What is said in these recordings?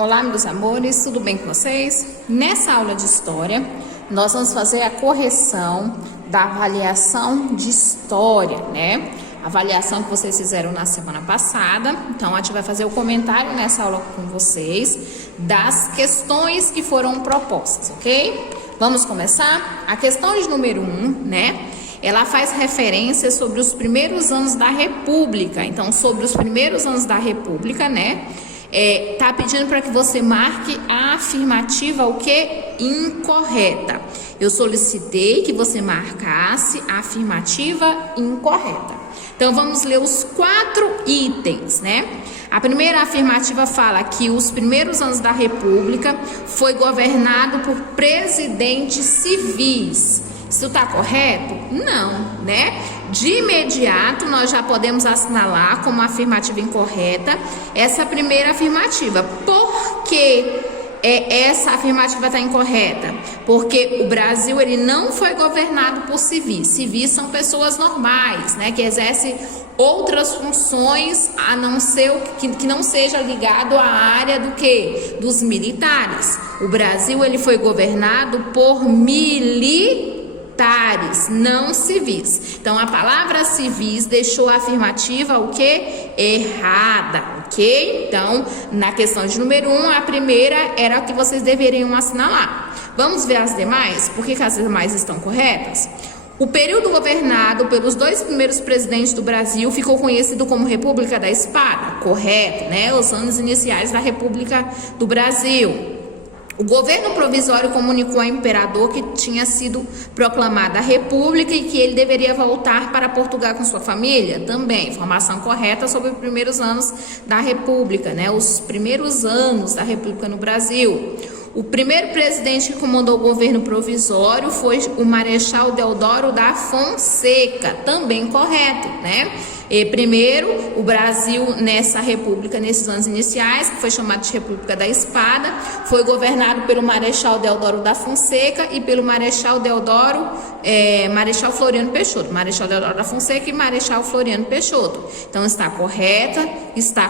Olá, meus amores, tudo bem com vocês? Nessa aula de História, nós vamos fazer a correção da avaliação de História, né? Avaliação que vocês fizeram na semana passada. Então, a gente vai fazer o comentário nessa aula com vocês das questões que foram propostas, ok? Vamos começar? A questão de número 1, né? Ela faz referência sobre os primeiros anos da República. Então, sobre os primeiros anos da República, né? Tá pedindo para que você marque a afirmativa o que? Incorreta. Eu solicitei que você marcasse a afirmativa incorreta. Então, vamos ler os 4 itens, né? A primeira afirmativa fala que os primeiros anos da República foi governado por presidentes civis. Isso está correto? Não, né? De imediato, nós já podemos assinalar como afirmativa incorreta essa primeira afirmativa. Por que essa afirmativa está incorreta? Porque o Brasil ele não foi governado por civis. Civis são pessoas normais, né? Que exercem outras funções a não ser que não seja ligado à área do quê? Dos militares. O Brasil ele foi governado por militares, não civis. Então, a palavra civis deixou a afirmativa o que? Errada, ok? Então, na questão de número 1, a primeira era a que vocês deveriam assinalar. Vamos ver as demais? Por que as demais estão corretas? O período governado pelos 2 primeiros presidentes do Brasil ficou conhecido como República da Espada. Correto, né? Os anos iniciais da República do Brasil. O governo provisório comunicou ao imperador que tinha sido proclamada a república e que ele deveria voltar para Portugal com sua família. Também, informação correta sobre os primeiros anos da república, né? Os primeiros anos da república no Brasil. O primeiro presidente que comandou o governo provisório foi o Marechal Deodoro da Fonseca. Também correto, né? Primeiro, o Brasil nessa república, nesses anos iniciais, que foi chamado de República da Espada, foi governado pelo Marechal Deodoro da Fonseca e pelo Marechal Floriano Peixoto. Marechal Deodoro da Fonseca e Marechal Floriano Peixoto. Então, está correta e está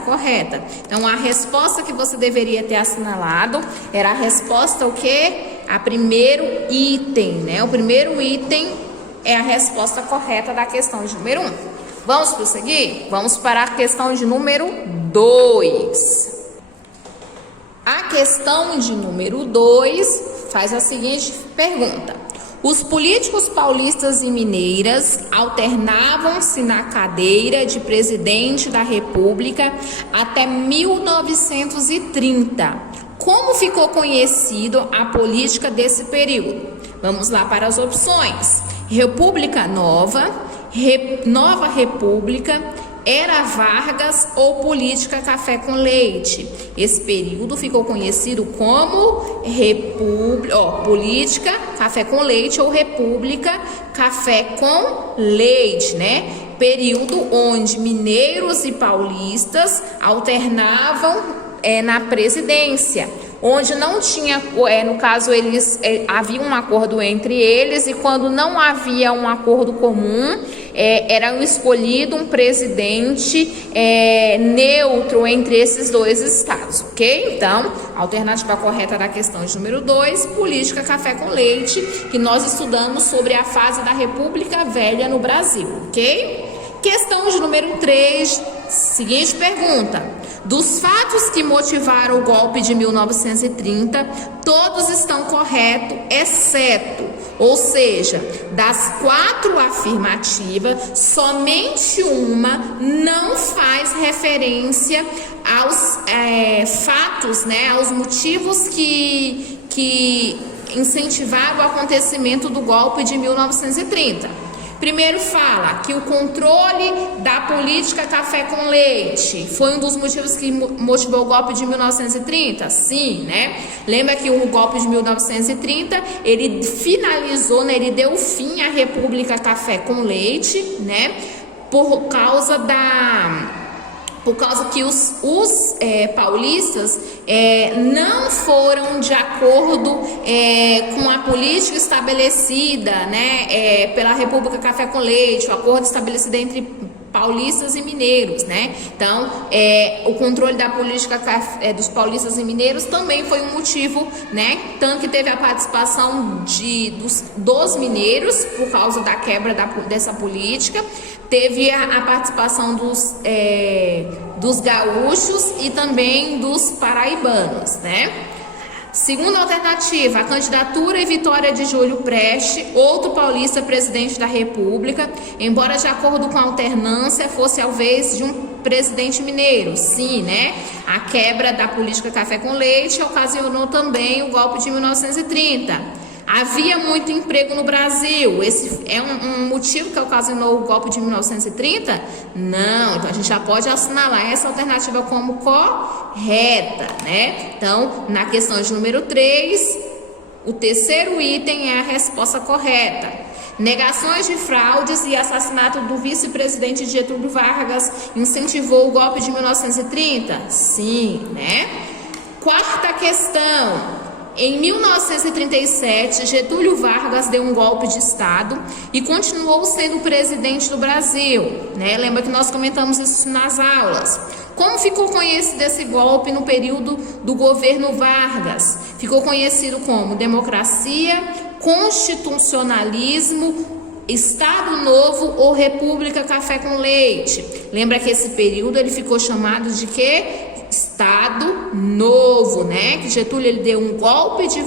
correta. Então, a resposta que você deveria ter assinalado era a resposta o quê? A primeiro item, né? O primeiro item é a resposta correta da questão de número 1. Vamos prosseguir? Vamos para a questão de número 2. A questão de número 2 faz a seguinte pergunta. Os políticos paulistas e mineiras alternavam-se na cadeira de presidente da República até 1930. Como ficou conhecido a política desse período? Vamos lá para as opções. República Nova, Nova República, Era Vargas ou Política Café com Leite. Esse período ficou conhecido como Política Café com Leite ou República Café com Leite, né? Período onde mineiros e paulistas alternavam na presidência, onde não tinha, no caso, havia um acordo entre eles, e quando não havia um acordo comum, era escolhido um presidente neutro entre esses dois estados, ok? Então, a alternativa correta da questão de número 2, política café com leite, que nós estudamos sobre a fase da República Velha no Brasil, ok? Questão de número 3, seguinte pergunta. Dos fatos que motivaram o golpe de 1930, todos estão corretos, exceto, ou seja, das 4 afirmativas, somente uma não faz referência aos fatos, né, aos motivos que incentivaram o acontecimento do golpe de 1930. Primeiro fala que o controle da política café com leite foi um dos motivos que motivou o golpe de 1930? Sim, né? Lembra que o golpe de 1930, ele finalizou, né? Ele deu fim à República Café com Leite, né? Por causa que os paulistas não foram de acordo com a política estabelecida, né, pela República Café com Leite, o acordo estabelecido entre paulistas e mineiros, né? Então, o controle da política dos paulistas e mineiros também foi um motivo, né? Tanto que teve a participação dos mineiros por causa da quebra dessa política, teve a participação dos gaúchos e também dos paraibanos, né? Segunda alternativa, a candidatura e vitória de Júlio Preste, outro paulista presidente da República, embora de acordo com a alternância fosse ao vez de um presidente mineiro. Sim, né? A quebra da política café com leite ocasionou também o golpe de 1930. Havia muito emprego no Brasil. Esse é um motivo que ocasionou o golpe de 1930? Não. Então, a gente já pode assinalar essa alternativa como correta, né? Então, na questão de número 3, o terceiro item é a resposta correta. Negações de fraudes e assassinato do vice-presidente Getúlio Vargas incentivou o golpe de 1930? Sim, né? Quarta questão. Em 1937, Getúlio Vargas deu um golpe de Estado e continuou sendo presidente do Brasil, né? Lembra que nós comentamos isso nas aulas. Como ficou conhecido esse golpe no período do governo Vargas? Ficou conhecido como democracia, constitucionalismo, Estado Novo ou República Café com Leite. Lembra que esse período ele ficou chamado de quê? Estado Novo, né? Que Getúlio ele deu um golpe de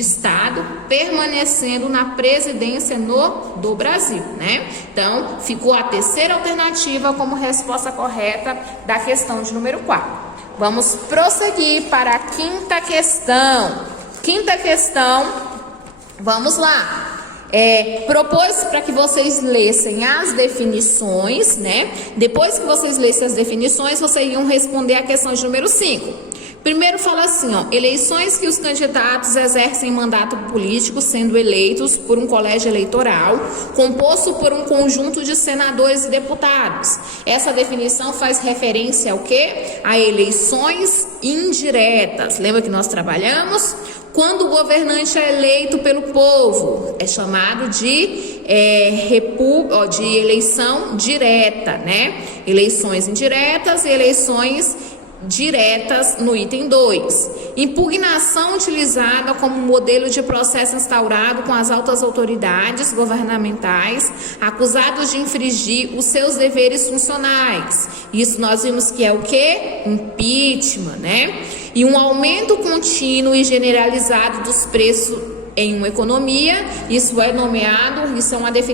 Estado, permanecendo na presidência do Brasil, né? Então, ficou a terceira alternativa como resposta correta da questão de número 4. Vamos prosseguir para a quinta questão. Quinta questão, vamos lá. Propôs para que vocês lessem as definições, né? Depois que vocês lessem as definições, vocês iam responder a questão de número 5. Primeiro fala assim, ó, eleições que os candidatos exercem mandato político sendo eleitos por um colégio eleitoral composto por um conjunto de senadores e deputados. Essa definição faz referência ao quê? A eleições indiretas. Lembra que nós trabalhamos? Quando o governante é eleito pelo povo, é chamado de eleição direta, né? Eleições indiretas e eleições diretas no item 2. Impugnação utilizada como modelo de processo instaurado com as altas autoridades governamentais acusados de infringir os seus deveres funcionais. Isso nós vimos que é o quê? Impeachment, né? E um aumento contínuo e generalizado dos preços em uma economia, isso é nomeado, isso é uma das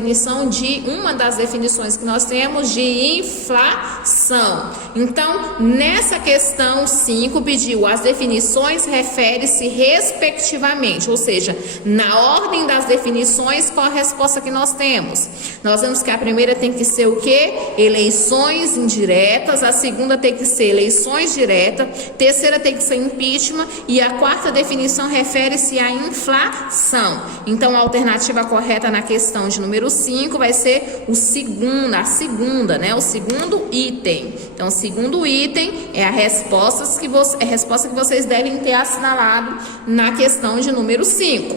definições que nós temos de inflação. Então, nessa questão 5, pediu as definições, refere-se respectivamente, ou seja, na ordem das definições, qual a resposta que nós temos? Nós vemos que a primeira tem que ser o quê? Eleições indiretas, a segunda tem que ser eleições diretas, terceira tem que ser impeachment e a quarta definição refere-se à inflação. Então, a alternativa correta na questão de número 5 vai ser a segunda, né? O segundo item. Então, o segundo item é a resposta que vocês devem ter assinalado na questão de número 5.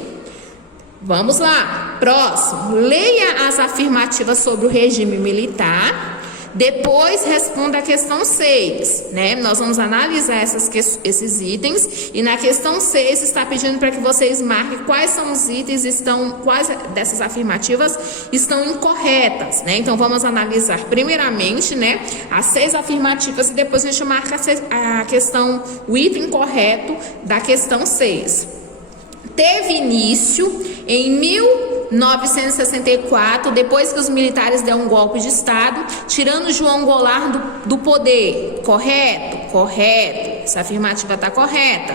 Vamos lá. Próximo. Leia as afirmativas sobre o regime militar. Depois responda a questão 6, né? Nós vamos analisar esses itens e na questão 6 está pedindo para que vocês marquem quais são os itens, quais dessas afirmativas estão incorretas, né? Então vamos analisar primeiramente, né, as 6 afirmativas e depois a gente marca o item correto da questão 6. Teve início em 1964, depois que os militares deram um golpe de Estado, tirando João Goulart do poder. Correto? Correto. Essa afirmativa está correta.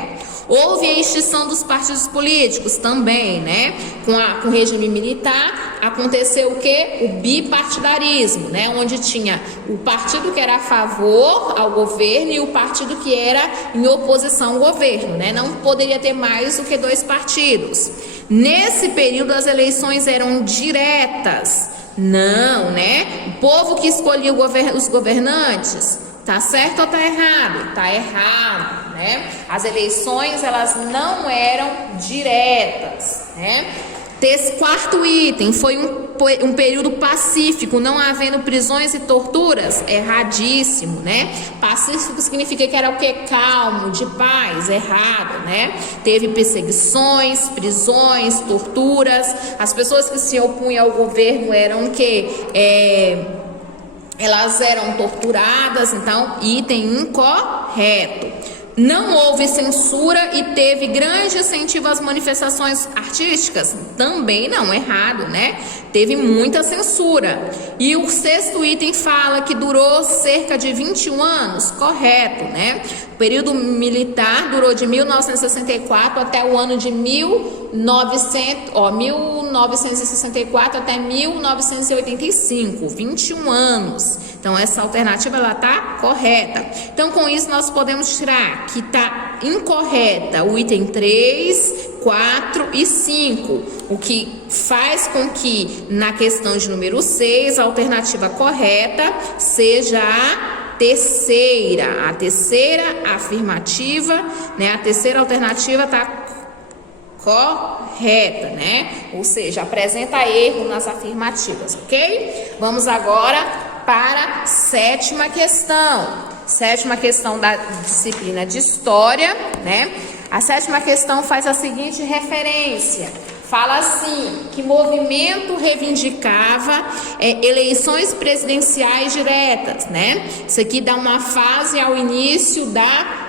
Houve a extinção dos partidos políticos também, né? Com o regime militar, aconteceu o quê? O bipartidarismo, né? Onde tinha o partido que era a favor ao governo e o partido que era em oposição ao governo, né? Não poderia ter mais do que 2 partidos. Nesse período, as eleições eram diretas. Não, né? O povo que escolhia os governantes. Tá certo ou tá errado? Tá errado, né? As eleições, elas não eram diretas, né? Quarto item, foi um período pacífico, não havendo prisões e torturas. Erradíssimo, né? Pacífico significa que era o que? Calmo, de paz. Errado, né? Teve perseguições, prisões, torturas. As pessoas que se opunham ao governo eram o que? Elas eram torturadas. Então, item incorreto. Não houve censura e teve grande incentivo às manifestações artísticas? Também não, errado, né? Teve muita censura. E o sexto item fala que durou cerca de 21 anos? Correto, né? O período militar durou de 1964 até o ano de 1964 até 1985, 21 anos. Então, essa alternativa, ela tá correta. Então, com isso, nós podemos tirar que tá incorreta o item 3, 4 e 5, o que faz com que, na questão de número 6, a alternativa correta seja a terceira afirmativa, né? A terceira alternativa tá correta, né? Ou seja, apresenta erro nas afirmativas, ok? Vamos agora para a sétima questão. Sétima questão da disciplina de História, né? A sétima questão faz a seguinte referência. Fala assim, que movimento reivindicava eleições presidenciais diretas, né? Isso aqui dá uma fase ao início da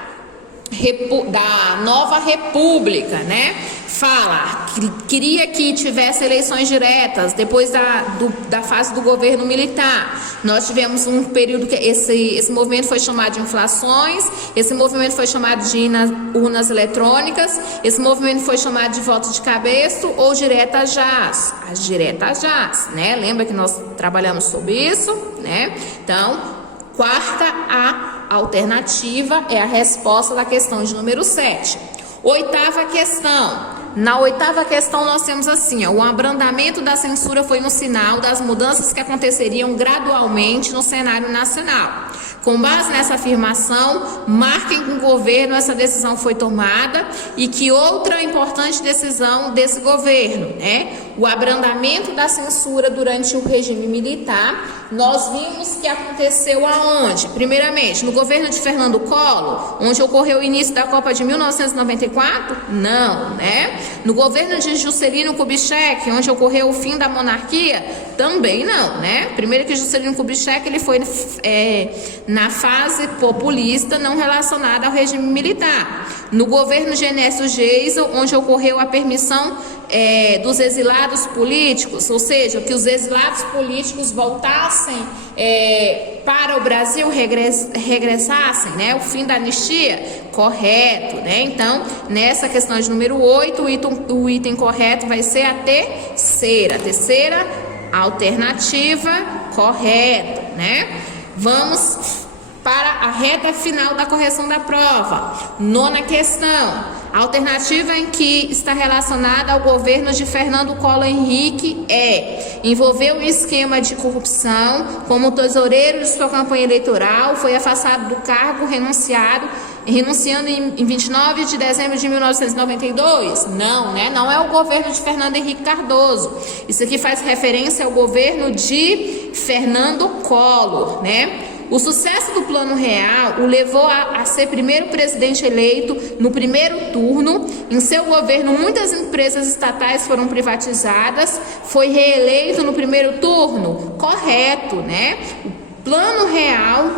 nova república, né? Fala que queria que tivesse eleições diretas depois da fase do governo militar. Nós tivemos um período que esse movimento foi chamado de inflações, esse movimento foi chamado de urnas eletrônicas, esse movimento foi chamado de voto de cabeça ou diretas jás. As diretas jás, né? Lembra que nós trabalhamos sobre isso, né? Então, quarta alternativa é a resposta da questão de número 7. Oitava questão. Na oitava questão nós temos assim, o abrandamento da censura foi um sinal das mudanças que aconteceriam gradualmente no cenário nacional. Com base nessa afirmação, marquem com o governo essa decisão foi tomada e que outra importante decisão desse governo, né? O abrandamento da censura durante o regime militar, nós vimos que aconteceu aonde? Primeiramente, no governo de Fernando Collor, onde ocorreu o início da Copa de 1994? Não, né? No governo de Juscelino Kubitschek, onde ocorreu o fim da monarquia? Também não, né? Primeiro que Juscelino Kubitschek, ele foi na fase populista não relacionada ao regime militar. No governo de Ernesto Geisel, onde ocorreu a permissão dos exilados políticos, ou seja, que os exilados políticos voltassem para o Brasil, regressassem, né? O fim da anistia, correto, né? Então, nessa questão de número 8, o item correto vai ser a terceira alternativa correta, né? Vamos para a reta final da correção da prova. Nona questão. A alternativa em que está relacionada ao governo de Fernando Collor Henrique envolveu um esquema de corrupção, como tesoureiro de sua campanha eleitoral, foi afastado do cargo, renunciando em 29 de dezembro de 1992? Não, né? Não é o governo de Fernando Henrique Cardoso. Isso aqui faz referência ao governo de Fernando Collor, né? O sucesso do Plano Real o levou a ser primeiro presidente eleito no primeiro turno. Em seu governo, muitas empresas estatais foram privatizadas. Foi reeleito no primeiro turno? Correto, né? Plano Real,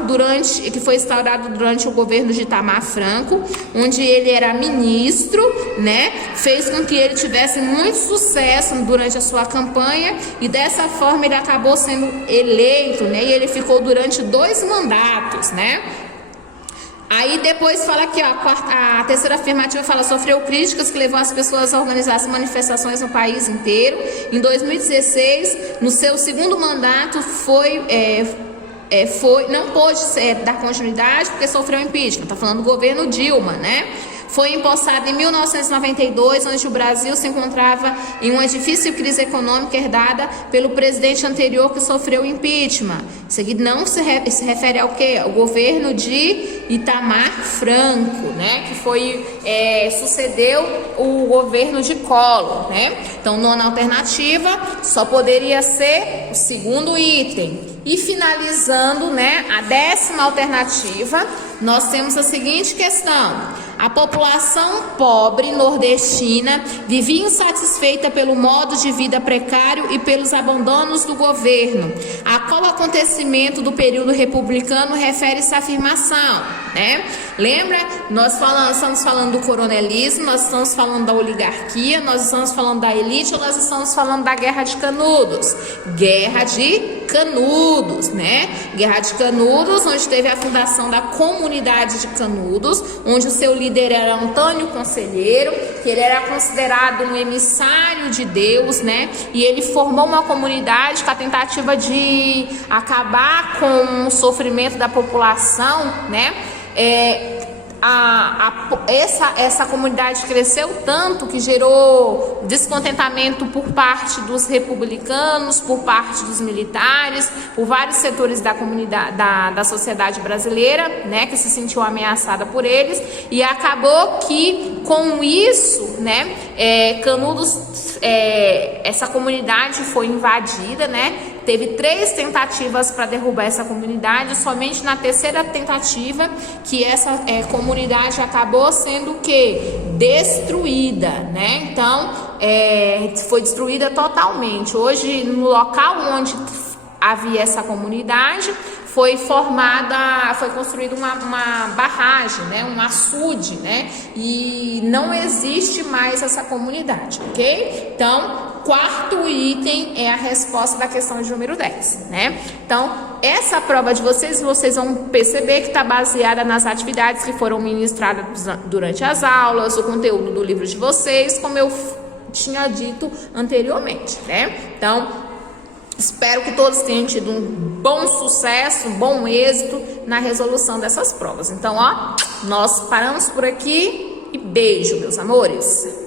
que foi instaurado durante o governo de Itamar Franco, onde ele era ministro, né? Fez com que ele tivesse muito sucesso durante a sua campanha e dessa forma ele acabou sendo eleito, né? E ele ficou durante 2 mandatos, né? Aí depois fala aqui, a terceira afirmativa fala, sofreu críticas que levou as pessoas a organizar manifestações no país inteiro. Em 2016, no seu segundo mandato, não pôde dar continuidade porque sofreu impeachment. Tá falando do governo Dilma, né? foi empossada em 1992, onde o Brasil se encontrava em uma difícil crise econômica herdada pelo presidente anterior que sofreu impeachment. Isso aqui não se refere ao quê? Ao governo de Itamar Franco, né? Que foi, sucedeu o governo de Collor, né? Então, nona alternativa, só poderia ser o segundo item. E finalizando, né, a 10ª alternativa, nós temos a seguinte questão: a população pobre nordestina vivia insatisfeita pelo modo de vida precário e pelos abandonos do governo. A qual acontecimento do período republicano refere-se à afirmação, né? Lembra? Nós estamos falando do coronelismo, nós estamos falando da oligarquia, nós estamos falando da elite, ou nós estamos falando da Guerra de Canudos? Guerra de Canudos, né? Guerra de Canudos, onde teve a fundação da comunidade de Canudos, onde o seu líder era Antônio Conselheiro, que ele era considerado um emissário de Deus, né? E ele formou uma comunidade com a tentativa de acabar com o sofrimento da população, né? Essa comunidade cresceu tanto que gerou descontentamento por parte dos republicanos, por parte dos militares, por vários setores da comunidade, da sociedade brasileira, né, que se sentiu ameaçada por eles, e acabou que com isso, né, Canudos, essa comunidade foi invadida, né? Teve 3 tentativas para derrubar essa comunidade, somente na 3ª tentativa que essa comunidade acabou sendo o quê? Destruída, né? Então, foi destruída totalmente. Hoje, no local onde havia essa comunidade, foi construída uma barragem, né? Um açude, né? E não existe mais essa comunidade, ok? Então, 4º item é a resposta da questão de número 10, né? Então, essa prova de vocês vão perceber que está baseada nas atividades que foram ministradas durante as aulas, o conteúdo do livro de vocês, como eu tinha dito anteriormente, né? Então, espero que todos tenham tido um bom sucesso, um bom êxito na resolução dessas provas. Então, ó, nós paramos por aqui e beijo, meus amores!